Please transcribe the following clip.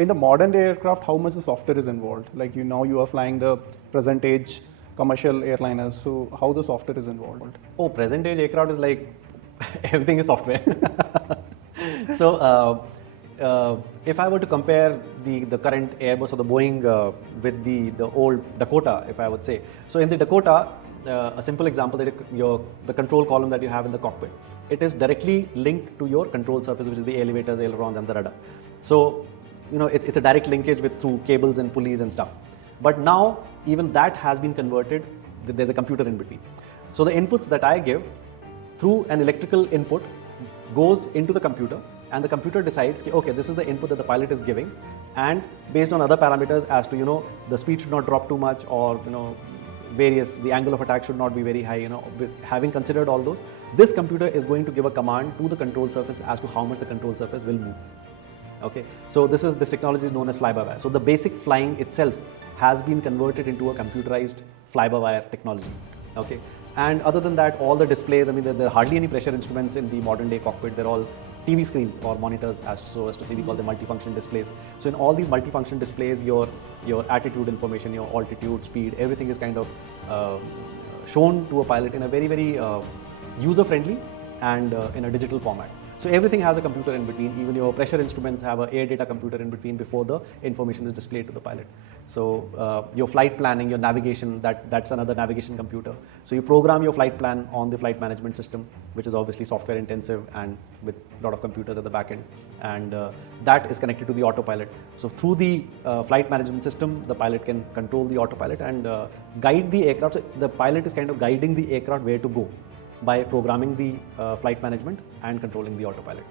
In the modern day aircraft, how much the software is involved? Like you are flying the present age commercial airliners, so how the software is involved? Oh, present age aircraft is like everything is software. So if I were to compare the current Airbus or the Boeing with the old Dakota, if I would say, so in the Dakota, a simple example that the control column that you have in the cockpit, it is directly linked to your control surface, which is the elevators, ailerons, and the rudder. So it's a direct linkage through cables and pulleys and stuff. But now even that has been converted. There's a computer in between. So the inputs that I give through an electrical input goes into the computer, and the computer decides, okay, this is the input that the pilot is giving, and based on other parameters as to the speed should not drop too much, or the angle of attack should not be very high. Having considered all those, this computer is going to give a command to the control surface as to how much the control surface will move. Okay, so this technology is known as fly-by-wire. So the basic flying itself has been converted into a computerized fly-by-wire technology. Okay, and other than that, all the displays, I mean, there are hardly any pressure instruments in the modern day cockpit. They're all TV screens or monitors, as to say, we call them multifunction displays. So in all these multifunction displays, your attitude information, your altitude, speed, everything is kind of shown to a pilot in a very, very user-friendly and in a digital format. So everything has a computer in between. Even your pressure instruments have an air data computer in between before the information is displayed to the pilot. So your flight planning, your navigation, that's another navigation computer. So you program your flight plan on the flight management system, which is obviously software intensive and with a lot of computers at the back end. And that is connected to the autopilot. So through the flight management system, the pilot can control the autopilot and guide the aircraft. So the pilot is kind of guiding the aircraft where to go by programming the flight management and controlling the autopilot.